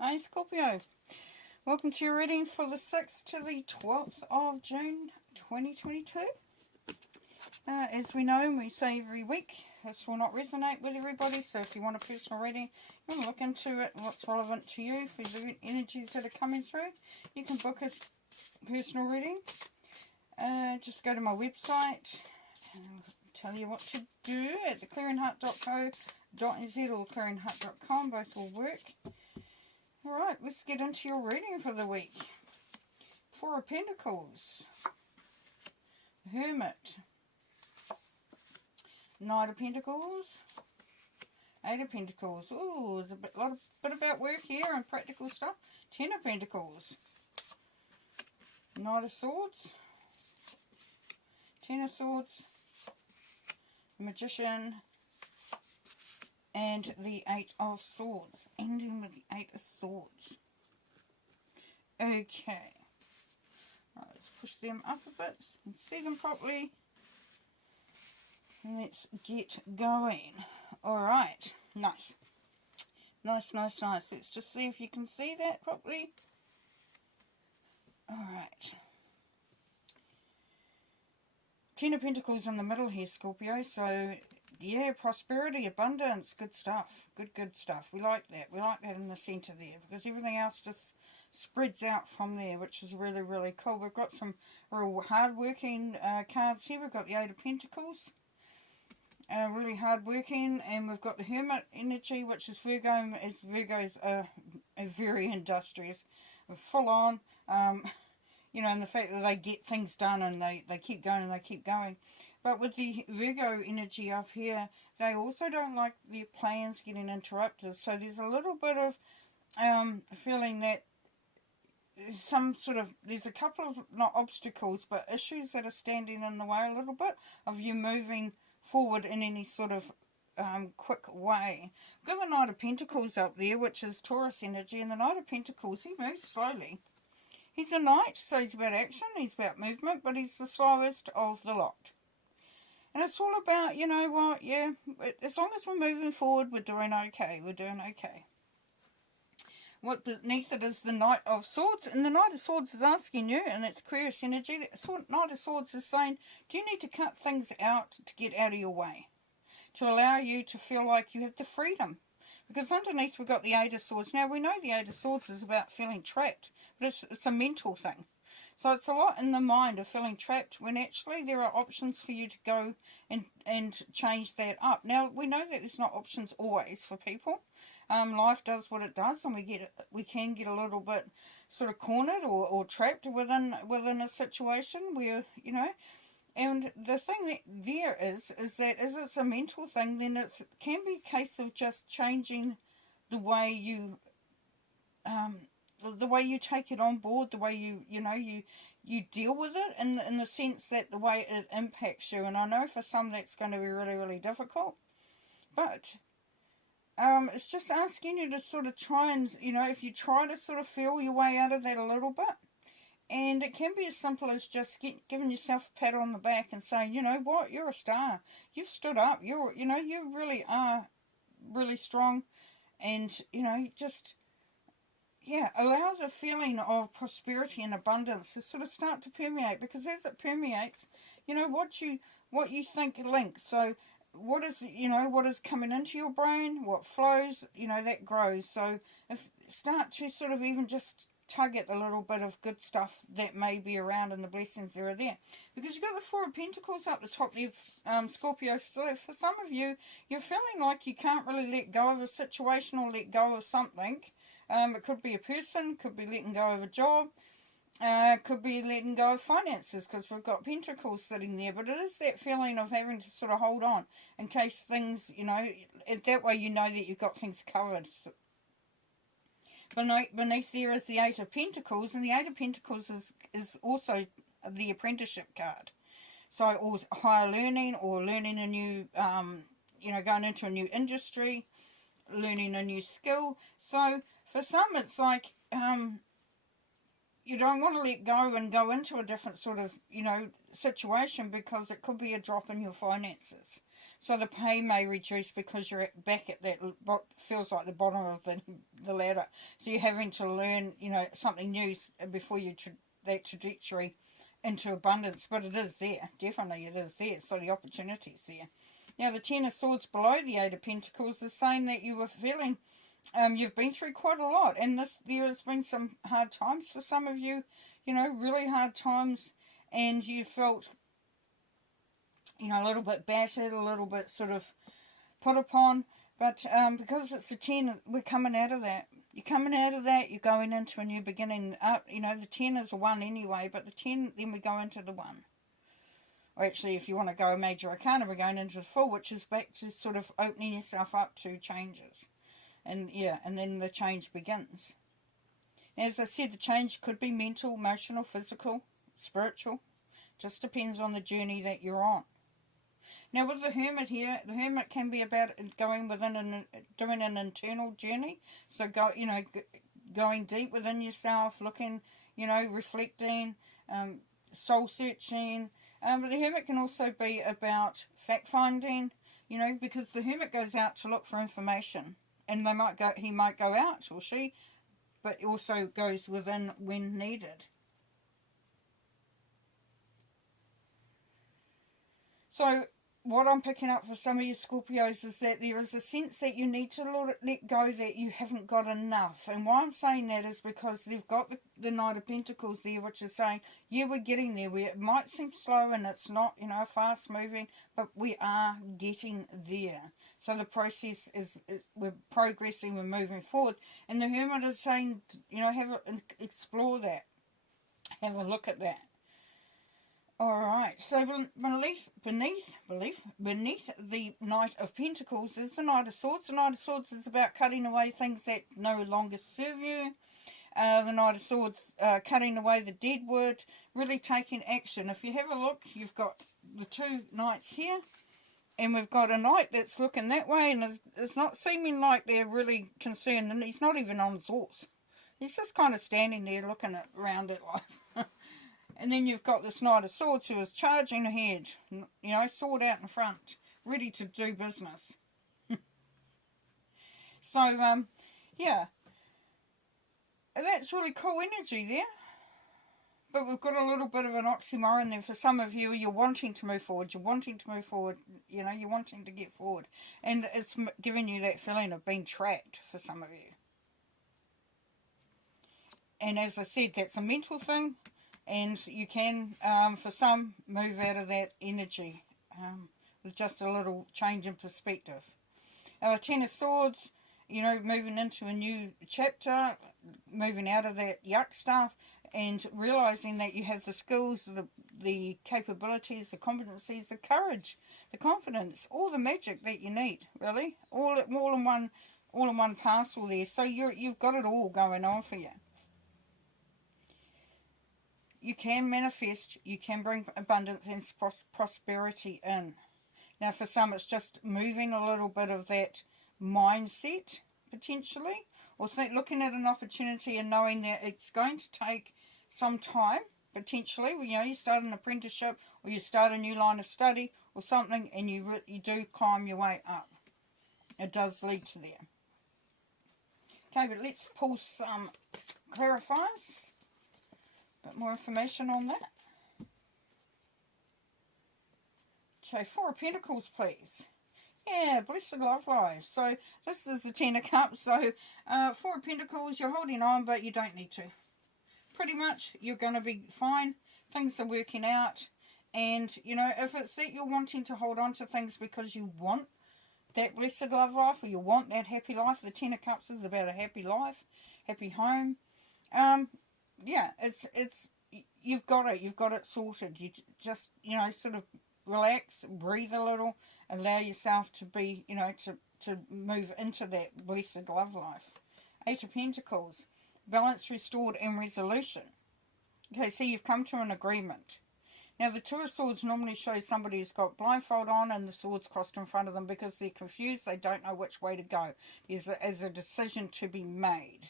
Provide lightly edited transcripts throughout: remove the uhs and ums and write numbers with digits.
Hey Scorpio, welcome to your reading for the 6th to the 12th of June 2022. As we know, and we say every week, this will not resonate with everybody, so if you want a personal reading, you want to look into it and what's relevant to you, if there's energies that are coming through, you can book a personal reading. Just go to my website and I'll tell you what to do at theclearingheart.co.nz or clearingheart.com, both will work. Alright, let's get into your reading for the week. Four of Pentacles, Hermit, Knight of Pentacles, Eight of Pentacles. Ooh, there's a bit about work here and practical stuff. Ten of Pentacles, Knight of Swords, Ten of Swords, Magician, and the Eight of Swords, ending with the Eight of Swords. Okay. Right, let's push them up a bit and see them properly. And let's get going. Alright, nice. Nice. Let's just see if you can see that properly. Alright. Ten of Pentacles in the middle here, Scorpio, so yeah, prosperity, abundance, good stuff. Good stuff. We like that. We like that in the centre there because everything else just spreads out from there, which is really cool. We've got some real hard-working cards here. We've got the Eight of Pentacles, really hard-working, and we've got the Hermit energy, which is Virgo. As Virgos are very industrious, full-on, you know, and the fact that they get things done and they keep going and they keep going. But with the Virgo energy up here, they also don't like their plans getting interrupted. So there's a little bit of feeling that there's a couple of, not obstacles, but issues that are standing in the way a little bit of you moving forward in any sort of quick way. We've got the Knight of Pentacles up there, which is Taurus energy, and the Knight of Pentacles, he moves slowly. He's a knight, so he's about action, he's about movement, but he's the slowest of the lot. And it's all about, you know what, yeah, as long as we're moving forward, we're doing okay. What beneath it is the Knight of Swords, and the Knight of Swords is asking you, and it's Aquarius energy, the Knight of Swords is saying, do you need to cut things out to get out of your way? To allow you to feel like you have the freedom. Because underneath we've got the Eight of Swords. Now we know the Eight of Swords is about feeling trapped, but it's a mental thing. So it's a lot in the mind of feeling trapped when actually there are options for you to go and change that up. Now we know that there's not options always for people. Life does what it does, and we can get a little bit sort of cornered or trapped within a situation where, you know. And the thing that there is that as it's a mental thing, then it can be a case of just changing the way you take it on board, the way you deal with it, in the sense that the way it impacts you. And I know for some that's going to be really difficult, but it's just asking you to sort of try and, you know, if you try to sort of feel your way out of that a little bit. And it can be as simple as just giving yourself a pat on the back and saying, you know what, you're a star. You've stood up. You really are really strong. And, you know, just, yeah, allow the feeling of prosperity and abundance to sort of start to permeate. Because as it permeates, you know, what you think links. So what is coming into your brain, what flows, you know, that grows. So start to sort of even just tug at a little bit of good stuff that may be around and the blessings that are there. Because you've got the Four of Pentacles up the top there, Scorpio. So for some of you, you're feeling like you can't really let go of a situation or let go of something. It could be a person, could be letting go of a job, could be letting go of finances, because we've got Pentacles sitting there. But it is that feeling of having to sort of hold on in case things, you know, that way you know that you've got things covered. Beneath there is the Eight of Pentacles, and the Eight of Pentacles is also the apprenticeship card. So, or higher learning, or learning a new, you know, going into a new industry, learning a new skill. So, for some, it's like, you don't want to let go and go into a different sort of, situation, because it could be a drop in your finances. So the pay may reduce because you're back at that, what feels like the bottom of the ladder. So you're having to learn, something new before you that trajectory into abundance. But it is there. Definitely it is there. So the opportunity's there. Now the Ten of Swords below the Eight of Pentacles is saying that you were feeling, you've been through quite a lot. And there has been some hard times for some of you, really hard times. And you felt, a little bit battered, a little bit sort of put upon. But because it's a 10, we're coming out of that. You're coming out of that, you're going into a new beginning. The 10 is a 1 anyway, but the 10, then we go into the 1. Or actually, if you want to go a major arcana, we're going into the full, which is back to sort of opening yourself up to changes. And then the change begins. As I said, the change could be mental, emotional, physical, spiritual. Just depends on the journey that you're on. Now with the Hermit here, the Hermit can be about going within doing an internal journey. So going deep within yourself, looking, reflecting, soul searching. But the Hermit can also be about fact finding, because the Hermit goes out to look for information, and he might go out, or she, but also goes within when needed. So what I'm picking up for some of you Scorpios is that there is a sense that you need to let go, that you haven't got enough. And why I'm saying that is because they've got the Knight of Pentacles there, which is saying, yeah, we're getting there. It might seem slow and it's not, fast moving, but we are getting there. So the process is we're progressing, we're moving forward. And the Hermit is saying, explore that. Have a look at that. Alright, so beneath the Knight of Pentacles is the Knight of Swords. The Knight of Swords is about cutting away things that no longer serve you. The Knight of Swords, cutting away the dead wood, really taking action. If you have a look, you've got the two knights here, and we've got a knight that's looking that way, and it's not seeming like they're really concerned, and he's not even on his horse. He's just kind of standing there looking around at life. And then you've got this Knight of Swords who is charging ahead, sword out in front, ready to do business. So, that's really cool energy there. But we've got a little bit of an oxymoron there for some of you. You're wanting to move forward. You're wanting to move forward. You're wanting to get forward. And it's giving you that feeling of being trapped for some of you. And as I said, that's a mental thing. And you can, for some, move out of that energy with just a little change in perspective. Ten of Swords, moving into a new chapter, moving out of that yuck stuff, and realising that you have the skills, the capabilities, the competencies, the courage, the confidence, all the magic that you need, really, all in one parcel there. So you've got it all going on for you. You can manifest, you can bring abundance and prosperity in. Now for some it's just moving a little bit of that mindset, potentially, or looking at an opportunity and knowing that it's going to take some time, potentially. You start an apprenticeship, or you start a new line of study or something, and you do climb your way up. It does lead to there. Okay, but let's pull some clarifiers. Bit more information on that. Okay, Four of Pentacles, please. Yeah, blessed love life. So this is the Ten of Cups. So Four of Pentacles, you're holding on, but you don't need to. Pretty much, you're going to be fine. Things are working out. And, if it's that you're wanting to hold on to things because you want that blessed love life, or you want that happy life, the Ten of Cups is about a happy life, happy home. It's you've got it sorted. You just, sort of relax, breathe a little, allow yourself to be, to move into that blessed love life. Eight of Pentacles, balance restored and resolution. Okay, so you've come to an agreement. Now the Two of Swords normally shows somebody who's got blindfold on and the swords crossed in front of them because they're confused, they don't know which way to go. There's a decision to be made.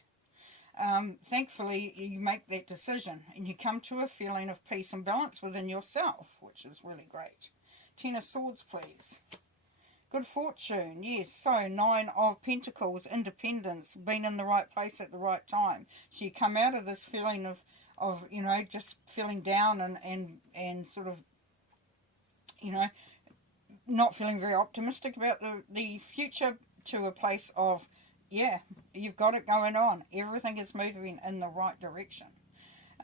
thankfully you make that decision and you come to a feeling of peace and balance within yourself, which is really great. 10 of Swords, please. Good fortune, yes. So 9 of Pentacles, independence, being in the right place at the right time. So you come out of this feeling of you know, just feeling down and sort of, you know, not feeling very optimistic about the future, to a place of, yeah, you've got it going on. Everything is moving in the right direction.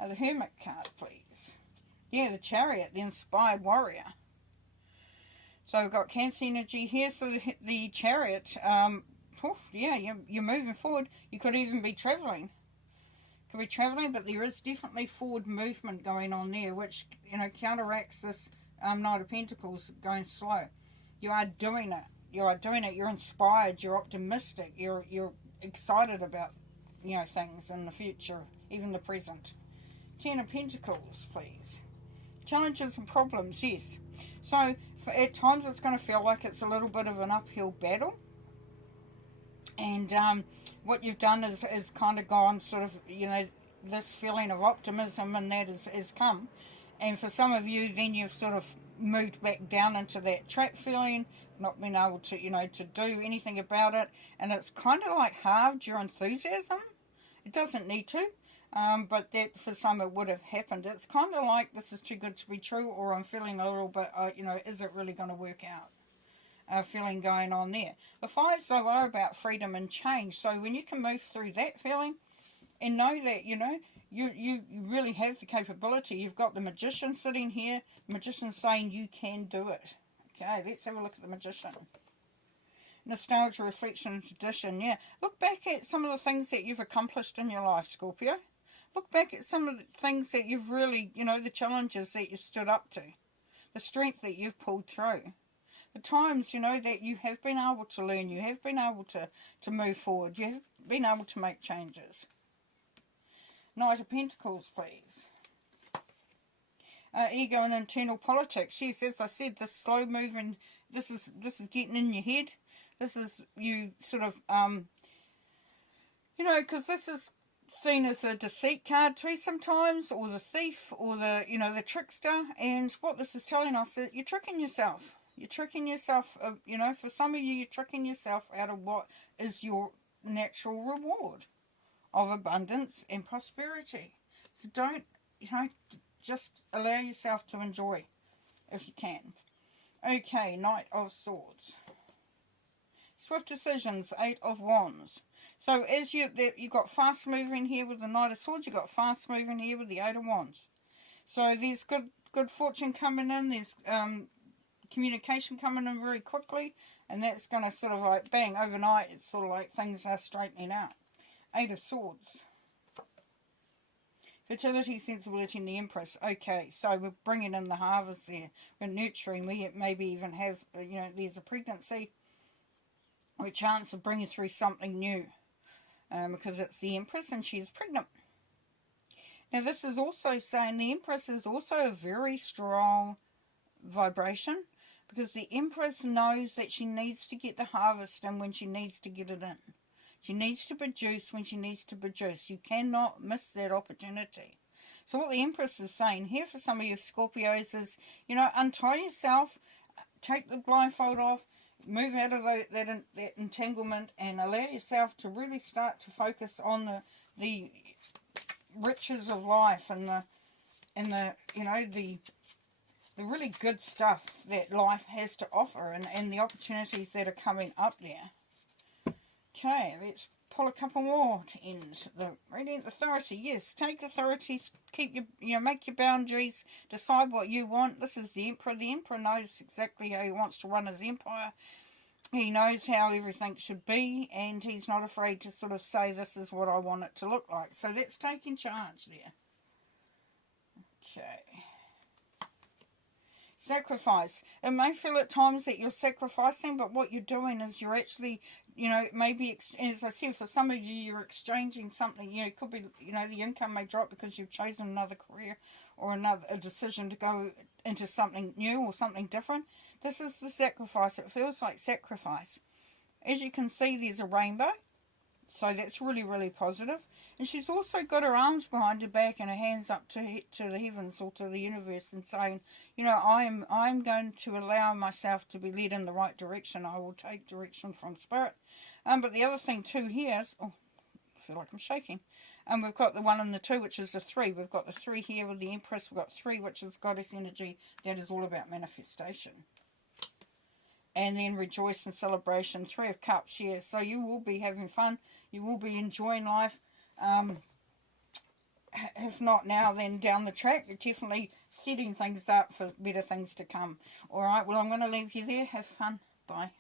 The Hermit card, please. Yeah, the Chariot, the inspired warrior. So we've got Cancer energy here. So the Chariot, yeah, you're moving forward. You could even be travelling. Could be travelling, but there is definitely forward movement going on there, which, you know, counteracts this Knight of Pentacles going slow. You are doing it. You are doing it. You're inspired. You're optimistic. You're excited about, you know, things in the future, even the present. 10 of Pentacles, please. Challenges and problems, yes. So at times it's going to feel like it's a little bit of an uphill battle. And what you've done is kind of gone sort of, you know, this feeling of optimism and that is come. And for some of you, then you've sort of moved back down into that trap feeling, not being able to, you know, to do anything about it. And it's kind of like halved your enthusiasm. It doesn't need to. But that for some it would have happened. It's kind of like this is too good to be true, or I'm feeling a little bit, you know, is it really going to work out? Feeling going on there. The 5s, though, are about freedom and change. So when you can move through that feeling and know that, you know, you really have the capability. You've got the Magician sitting here. Magician saying you can do it. Okay, let's have a look at the Magician. Nostalgia, reflection, and tradition. Yeah, look back at some of the things that you've accomplished in your life, Scorpio. Look back at some of the things that you've really, you know, the challenges that you stood up to, the strength that you've pulled through, the times, you know, that you have been able to learn, you have been able to move forward, you have been able to make changes. Knight of Pentacles, please. Ego and internal politics. Yes, as I said, this slow moving, this is getting in your head. This is you sort of, you know, because this is seen as a deceit card too sometimes, or the thief, or the, you know, the trickster. And what this is telling us is you're tricking yourself. You're tricking yourself, you know, for some of you, you're tricking yourself out of what is your natural reward of abundance and prosperity. So don't, you know, just allow yourself to enjoy if you can. Okay, Knight of Swords. Swift decisions, 8 of Wands. So as you got fast moving here with the Knight of Swords, you got fast moving here with the 8 of Wands. So there's good fortune coming in. There's communication coming in very quickly, and that's going to sort of like bang overnight. It's sort of like things are straightening out. 8 of Swords. Fertility, sensibility, and the Empress. Okay, so we're bringing in the harvest there. We're nurturing. We maybe even have, you know, there's a pregnancy or a chance of bringing through something new, because it's the Empress and she's pregnant. Now this is also saying the Empress is also a very strong vibration, because the Empress knows that she needs to get the harvest in when she needs to get it in. She needs to produce when she needs to produce. You cannot miss that opportunity. So what the Empress is saying here for some of you Scorpios is, you know, untie yourself, take the blindfold off, move out of that entanglement, and allow yourself to really start to focus on the riches of life and the you know, the really good stuff that life has to offer, and the opportunities that are coming up there. Okay, let's pull a couple more to end the reading. Authority, yes, take authority, keep your, you know, make your boundaries, decide what you want. This is the Emperor. The Emperor knows exactly how he wants to run his empire. He knows how everything should be, and he's not afraid to sort of say, this is what I want it to look like. So that's taking charge there. Okay. Sacrifice. It may feel at times that you're sacrificing, but what you're doing is you're actually, you know, maybe, as I said, for some of you, you're exchanging something. You know, it could be, you know, the income may drop because you've chosen another career or a decision to go into something new or something different. This is the sacrifice. It feels like sacrifice. As you can see, there's a rainbow. So that's really, really positive. And she's also got her arms behind her back and her hands up to the heavens or to the universe and saying, you know, I'm going to allow myself to be led in the right direction. I will take direction from Spirit. But the other thing too here is, oh, I feel like I'm shaking. And we've got the 1 and the 2, which is the 3. We've got the 3 here with the Empress. We've got 3, which is goddess energy. That is all about manifestation. And then rejoice and celebration, 3 of Cups, yeah. So you will be having fun. You will be enjoying life. If not now, then down the track. You're definitely setting things up for better things to come. All right, well, I'm going to leave you there. Have fun. Bye.